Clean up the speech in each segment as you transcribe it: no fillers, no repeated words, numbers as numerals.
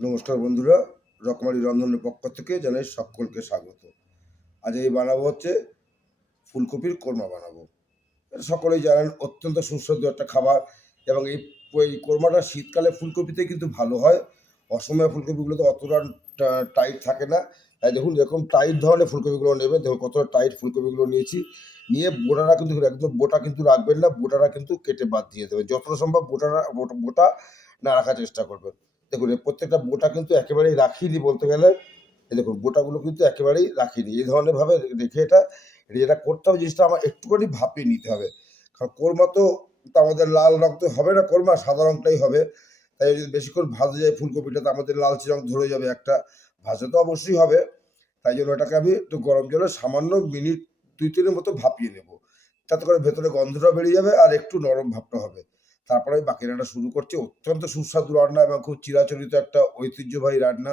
নমস্কার বন্ধুরা, রকমারি রন্ধনের পক্ষ থেকে জানাই সকলকে স্বাগত। আজ আমি বানাবো হচ্ছে ফুলকপির কোরমা বানাবো। এটা সকলেই জানেন অত্যন্ত সুস্বাদু একটা খাবার এবং এই কোরমাটা শীতকালে ফুলকপিতে কিন্তু ভালো হয়। অসময়ে ফুলকপিগুলোতে অতটা টাইট থাকে না। তাই দেখুন এরকম টাইট ধরনের ফুলকপিগুলো নেবেন। দেখুন কতটা টাইট ফুলকপিগুলো নিয়েছি। নিয়ে বোটাটা কিন্তু একদম বোটা কিন্তু রাখবেন না। বোটাটা কিন্তু কেটে বাদ দিয়ে দেবেন। যতটা সম্ভব বোটা না রাখার চেষ্টা করবেন। দেখুন এই প্রত্যেকটা বোটা কিন্তু একেবারেই রাখিনি বলতে গেলে। এই দেখুন বোটাগুলো কিন্তু একেবারেই রাখিনি। এই ধরনের ভাবে রেখে যেটা করতে হবে জিনিসটা আমার একটুখানি ভাপিয়ে নিতে হবে। কারণ কোরমা তো আমাদের লাল রং তো হবে না কোরমা, সাদা রংটাই হবে। তাই যদি বেশিক্ষণ ভাজা যায় ফুলকপিটা তো আমাদের লালচে রং ধরে যাবে একটা। ভাজা তো অবশ্যই হবে। তাই জন্য এটাকে আমি একটু গরম জলে সামান্য মিনিট ২-৩ এর মতো ভাপিয়ে নেব। তাতে করে ভেতরে গন্ধটা বেরিয়ে যাবে আর একটু নরম ভাবটা হবে। তারপরে আমি বাকি রান্না শুরু করছি। অত্যন্ত সুস্বাদু রান্না এবং খুব চিরাচরিত একটা ঐতিহ্যবাহী রান্না।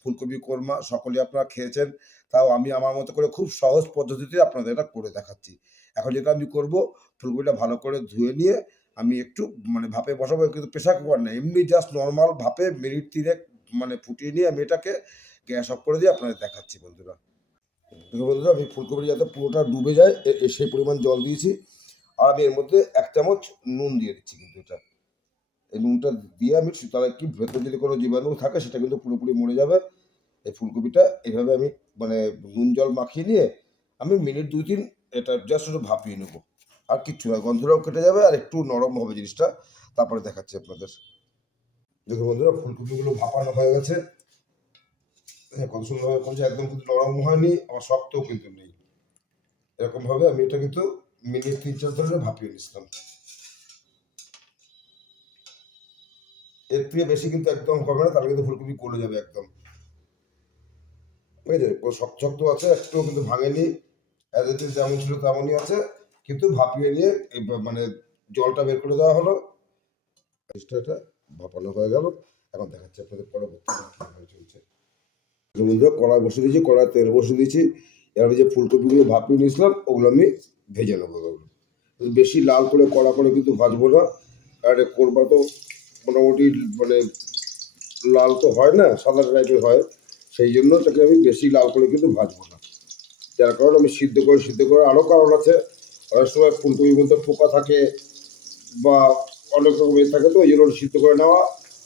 ফুলকপি কোরমা সকলেই আপনারা খেয়েছেন। তাও আমি আমার মতো করে খুব সহজ পদ্ধতিতে আপনাদের এটা করে দেখাচ্ছি। এখন যেটা আমি করব, ফুলকপিটা ভালো করে ধুয়ে নিয়ে আমি একটু ভাপে বসাবো, কিন্তু প্রেসার কুকার না। এমনি জাস্ট নরমাল ভাপে মিনিট ৩ ফুটিয়ে নিয়ে আমি এটাকে গ্যাস অফ করে দিয়ে আপনাদের দেখাচ্ছি বন্ধুরা। দেখুন বন্ধুরা, আমি ফুলকপিটা যাতে পুরোটা ডুবে যায় সেই পরিমাণ জল দিয়েছি। আর আমি এর মধ্যে ১ চামচ নুন দিয়ে দিচ্ছি কিন্তু এটা। এই নুনটা দিয়ে আমি তাহলে কি ভেতরে যদি কোনো জীবাণু থাকে সেটা কিন্তু পুরোপুরি মরে যাবে। এই ফুলকপিটা এভাবে আমি মানে নুন জল মাখিয়ে নিয়ে আমি মিনিট ২-৩ এটা জাস্ট একটু ভাপিয়ে নেব। আর কিচ্ছু না। গন্ধটাও কেটে যাবে আর একটু নরম হবে জিনিসটা। তারপরে দেখাচ্ছি আপনাদের। দেখুন বন্ধুরা, ফুলকপিগুলো ভাপানো হয়ে গেছে। হ্যাঁ, কত সুন্দরভাবে করছে, একদম কিন্তু নরম হয়নি, আবার শক্তও কিন্তু নেই। এরকমভাবে আমি এটা কিন্তু মিনিট ৩-৪ ধরে ভাপিয়ে নিচ্ছিলাম। এর থেকে বেশি কিন্তু একদম হবে না, তাহলে কিন্তু ফুলকপি গলে যাবে একদম। ঠিক আছে? শক্ত শক্ত আছে, একটুও কিন্তু ভাঙেনি। অ্যাজ ইট ইজ যেমন ছিল তেমনই আছে। কিন্তু ভাপিয়ে নিয়ে জলটা বের করে দেওয়া হলো। এটা ভাপানো হয়ে গেল। এখন দেখাচ্ছি আপনাদের পরবর্তী কিভাবে চলছে। বন্ধুরা, কড়াই বসিয়ে দিয়েছি, কড়াই তেল বসিয়ে দিয়েছি। এবার আমি যে ফুলকপিগুলো ভাপিয়ে নিয়েছিলাম ওগুলো আমি ভেজে নেবো ওগুলো। বেশি লাল করে কড়া করে কিন্তু ভাজবো না। আর কোরমা তো মোটামুটি মানে লাল তো হয় না, সাদা টাইপের হয়। সেই জন্য তাকে আমি বেশি লাল করে কিন্তু ভাজবো না। যার কারণে আমি সিদ্ধ করে আরও কারণ আছে। অনেক সময় ফুলকপির মধ্যে পোকা থাকে বা অনেক রকম থাকে, তো ওই জন্য সিদ্ধ করে নেওয়া।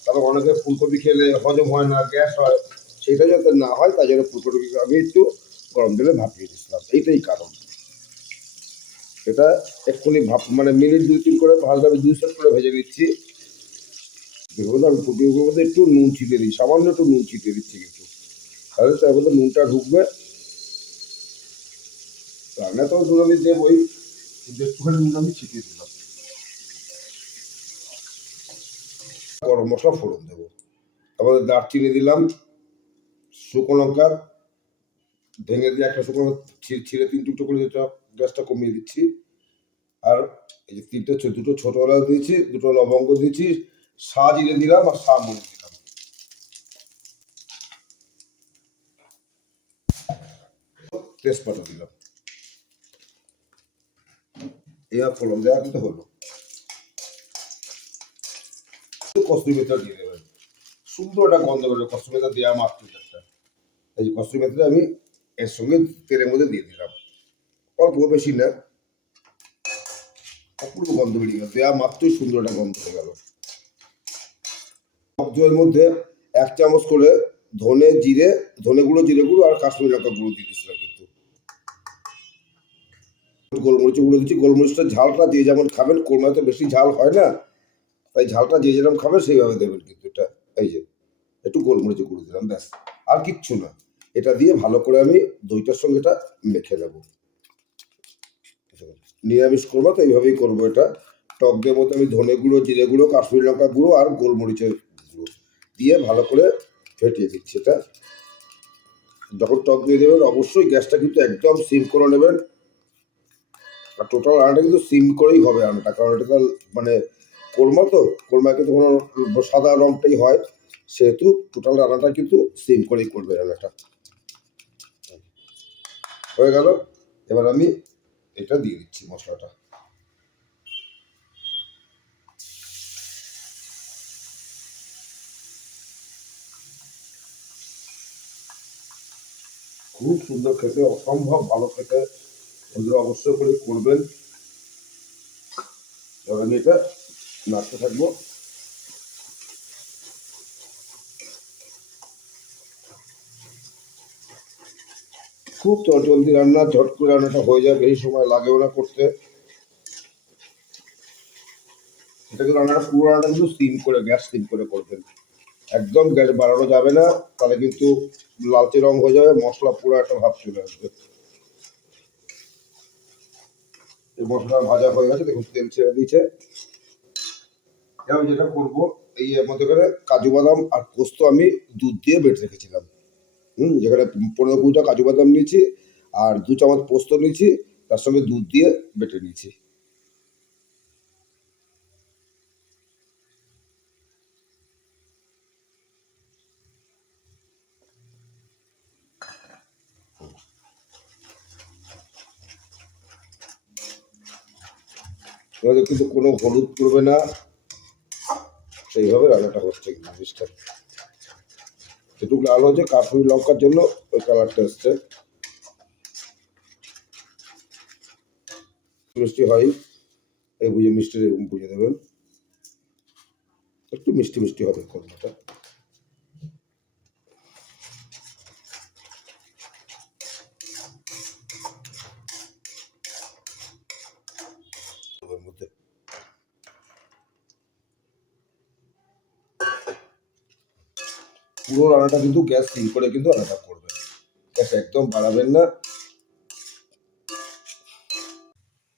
তারপর অনেকে ফুলকপি খেলে হজম হয় না, গ্যাস হয়। সেটা যাতে না হয় তাই জন্য ফুলকপিকে আমি একটু গরম জলে ভাপিয়ে দিচ্ছিলাম, এইটাই কারণ। এটা এক্ষুনি মিনিট ২-৩ করে ভাজলে আমি ২ সেট করে ভেজে নিচ্ছি। দেখুন আমি ফুলকপির মধ্যে একটু নুন ছিটিয়ে দিই, সামান্য একটু নুন ছিটিয়ে দিচ্ছি কিন্তু। তাহলে তার মধ্যে নুনটা ঢুকবে। রান্না তো নুন আমি দেবই, কিন্তু একটুখানি নুন আমি ছিটিয়ে দিলাম। গরম মশলা ফোড়ন দেবো। আমাদের দারচিনি দিলাম, শুকনো লঙ্কা ভেঙে দিয়ে একটা শুকনো ছিঁড়ে ৩ টুকরো করে যেটা, গ্যাসটা কমিয়ে দিচ্ছি। আর এই যে দুটো ছোট এলাচ দিয়েছি, দুটো লবঙ্গ দিয়েছি, জিরে দিলাম আর মরিচ দিলাম, তেজপাতা দিলাম। এবার ফোড়ন দেওয়া কিন্তু হলো। কস্তুরি মেথিটা দিয়ে দেবেন, সুন্দর একটা গন্ধ বেরোবে কস্তুরি মেথি দেওয়া মাত্র একটা। এই যে কস্তুরি মেথিটা আমি এর সঙ্গে তেলের মধ্যে দিয়ে দিলাম, অল্প, বেশি না। অপূর্ব গন্ধ বেরিয়ে গেল, দেওয়া মাত্রই সুন্দর একটা গন্ধ হয়ে গেল। টক মধ্যে ১ চামচ করে ধনে গুঁড়ো, জিরে গুঁড়ো আর কাশ্মীরি লঙ্কা গুঁড়ো দিয়ে দিয়েছিলাম কিন্তু। গোলমরিচ গুঁড়ো দিচ্ছি। গোলমরিচটা ঝালটা যে যেমন খাবেন, কোরমায় তো বেশি ঝাল হয় না, তাই ঝালটা যে যেরকম খাবে সেইভাবে দেবেন কিন্তু এটা। এই যে একটু গোলমরিচ গুঁড়ো দিলাম, ব্যাস। আর কিচ্ছু না। এটা দিয়ে ভালো করে আমি দইটার সঙ্গে এটা মেখে নেব। নিরামিষ কোরমা তো এইভাবেই করবো এটা। টক দইয়ের মধ্যে আমি ধনে গুঁড়ো, জিরে গুঁড়ো, কাশ্মীরি লঙ্কা গুঁড়ো আর গোলমরিচের গুঁড়ো দিয়ে ভালো করে ফেটিয়ে দিচ্ছি এটা। যখন টক দিয়ে দেবেন অবশ্যই গ্যাসটা কিন্তু একদম সিম করে নেবেন। আর টোটাল রান্নাটা কিন্তু সিম করেই হবে রান্নাটা, কারণ এটা তো মানে কোরমা তো, কোরমা কিন্তু কোনো সাদা রংটাই হয়, সেহেতু টোটাল রান্নাটা কিন্তু সিম করেই করবে রান্নাটা। হয়ে গেল। এবার আমি এটা দিয়ে দিচ্ছি মশলাটা। খুব সুন্দর খেতে, অসম্ভব ভালো খেতে। বন্ধুরা অবশ্যই করে করবেন। এবার আমি এটা নাড়তে থাকবো। খুব জলদি রান্না, ঝট করে রান্নাটা হয়ে যায়, বেশি সময় লাগেও না করতে। এটা কিন্তু রান্নাটা, পুরো রান্নাটা কিন্তু সিম করে, গ্যাস সিম করে করবেন। একদম গ্যাস বাড়ানো যাবে না, তাহলে কিন্তু লালচে রং হয়ে যাবে, মশলা পুরো একটা ভাব চলে আসবে। এই মশলা ভাজা হয়ে গেছে, দেখুন তেল ছেড়ে দিয়েছে। এবার যেটা করবো, এই এর মধ্যে করে কাজু বাদাম আর পোস্ত আমি দুধ দিয়ে বেটে রেখেছিলাম। যেখানে 15-20টা কাজু বাদাম নিয়েছি আর 2 চামচ পোস্ত নিয়েছি, তার সঙ্গে দুধ দিয়ে বেটে নিয়েছি। এবারে কিন্তু কোনো হলুদ পড়বে না, সেইভাবে রান্নাটা হচ্ছে জিনিসটা। যেটুকু লাল হচ্ছে কাশ্মীরি লঙ্কার জন্য ওই কালারটা এসছে। মিষ্টি হয়, এই বুঝে মিষ্টি বুঝে দেবেন, একটু মিষ্টি মিষ্টি হবে কর্মটা। ওর মধ্যে পুরো রান্নাটা কিন্তু গ্যাস সিম করে কিন্তু রান্নাটা করবেন, গ্যাস একদম বাড়াবেন না।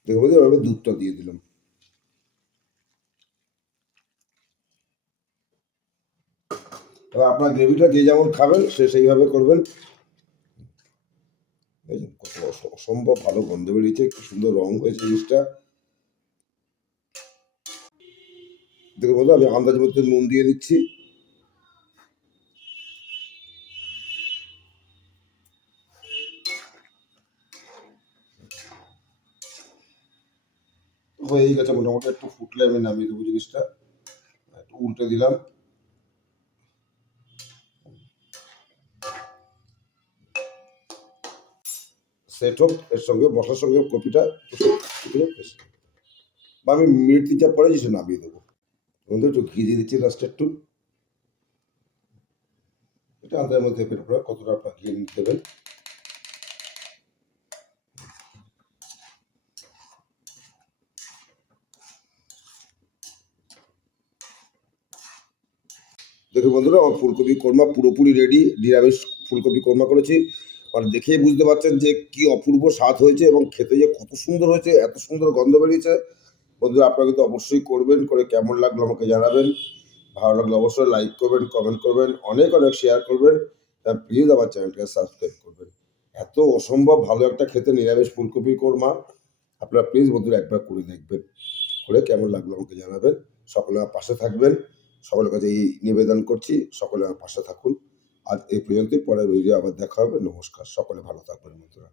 দেখুন এভাবে দুধটা দিয়ে দিলাম। এবার আপনার গ্রেভিটা যে যেমন খাবেন সে সেইভাবে করবেন। কত অসম্ভব ভালো গন্ধ বেরিয়েছে, কি সুন্দর রং হয়েছে জিনিসটা। দেখুন বন্ধু, আমি আন্দাজ মতো নুন দিয়ে দিচ্ছি। হয়েই গেছে মোটামুটি, একটু ফুটলে আমি নামিয়ে দেবো জিনিসটা। একটু উল্টে দিলাম। সেট হোক, এর সঙ্গে মশলার সঙ্গে কপিটা বা আমি মিনিট 3-4 পরে জিনিসটা নামিয়ে দেবো। বন্ধু একটু ঘি দিয়ে দিচ্ছি লাস্টে একটু। এটা আন্দাজের মধ্যে কতটা আপনার ঘি নিতে দেবেন। দেখুন বন্ধুরা, আমার ফুলকপি কোরমা পুরোপুরি রেডি। নিরামিষ ফুলকপি কোরমা করেছি, মানে দেখেই বুঝতে পারছেন যে কি অপূর্ব স্বাদ হয়েছে এবং খেতে যে কত সুন্দর হয়েছে, এত সুন্দর গন্ধ বেরিয়েছে। বন্ধুরা আপনারা কিন্তু অবশ্যই করবেন, করে কেমন লাগলো আমাকে জানাবেন। ভালো লাগলে অবশ্যই লাইক করবেন, কমেন্ট করবেন, অনেক অনেক শেয়ার করবেন। প্লিজ আমার চ্যানেলটাকে সাবস্ক্রাইব করবেন। এত অসম্ভব ভালো একটা খেতে নিরামিষ ফুলকপি কোরমা, আপনারা প্লিজ বন্ধুরা একবার করে দেখবেন, করে কেমন লাগলো আমাকে জানাবেন। সকলে আমার পাশে থাকবেন, সকলের কাছে এই নিবেদন করছি, সকলে আমার পাশে থাকুন। আজ এই পর্যন্তই, পরের ভিডিও আবার দেখা হবে। নমস্কার, সকলে ভালো থাকবেন বন্ধুরা।